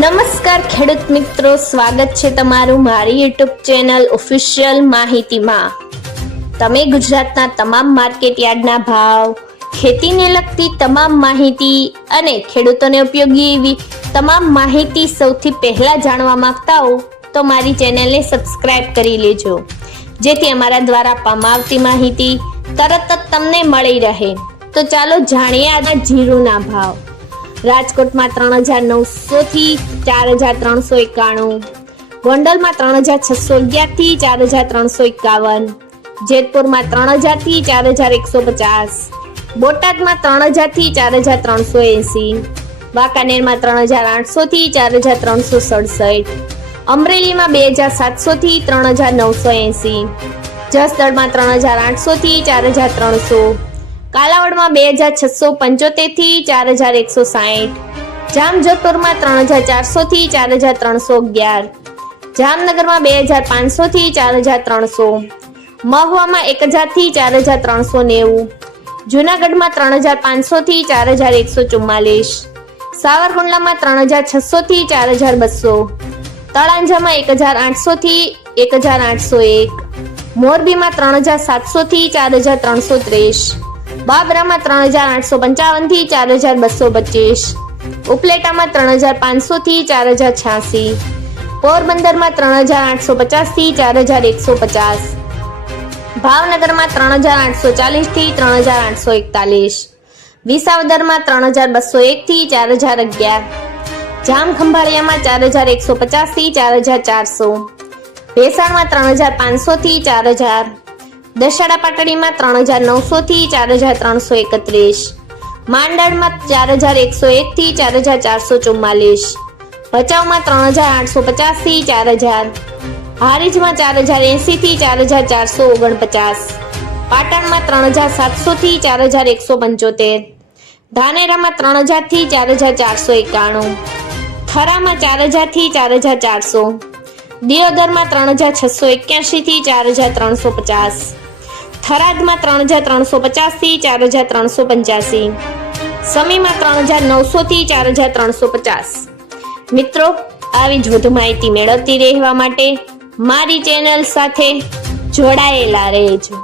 નમસ્કાર ખેડૂત મિત્રો, સ્વાગત છે તમારું મારી યુટ્યુબ ચેનલ ઓફિશિયલ માહિતીમાં। તમે ગુજરાતના તમામ માર્કેટ યાર્ડના ભાવ, ખેતીને લગતી તમામ માહિતી અને ખેડૂતોને ઉપયોગી એવી તમામ માહિતી સૌથી પહેલા જાણવા માંગતા હો તો મારી ચેનલને સબસ્ક્રાઇબ કરી લેજો, જેથી અમારા દ્વારા આપવામાં આવતી માહિતી તરત જ તમને મળી રહે। તો ચાલો જાણીએ આજના જીરુના ભાવ। રાજકોટમાં 3900 થી 4391, ગોંડલમાં 3611 થી 4351, જેતપુરમાં 3000 થી 4150, બોટાદમાં 3000 થી 4380, વાંકાનેરમાં 3800 થી 4367, અમરેલીમાં 2700 થી 3980, જસદણમાં 3800 થી 4300, કાલાવડમાં 2675 થી 4160, જામજોધપુરમાં 3400 થી 4311, જામનગરમાં 2500 થી 4300, મહુવામાં 1000 થી 4390, જૂનાગઢમાં 3500 થી 4144, સાવરકુંડલામાં 3600 થી 4200, તળાંજામાં 1800 થી 1801, મોરબીમાં 3700 થી 4330, બાબરામાં 3855 થી 4225, ઉપલેટામાં 3500 થી 4086, પોરબંદરમાં 3850 થી 4150, ભાવનગરમાં 3840 થી 3841, વિસાવદરમાં 3201 થી 4011, જામખંભાળિયામાં 4150 થી 4400, ભેસાણમાં 3500 થી 4000, દશાડા પાટડીમાં 3900 થી 4331, માંડળમાં 4101 થી 4444, ભચાઉમાં 3850 થી 4000, હારીજમાં 4080 થી 4449, પાટણમાં 3700 થી 4175, ધાનેરામાં 3000 થી 4491, થરામાં 4000 થી 4400, દિયોદરમાં 3681 થી 4350, થરાદમાં 3350 થી 4385, સમીમાં 3900 થી 4350। મિત્રો, આવી જ વધુ માહિતી મેળવતી રહેવા માટે મારી ચેનલ સાથે જોડાયેલા રહેજો।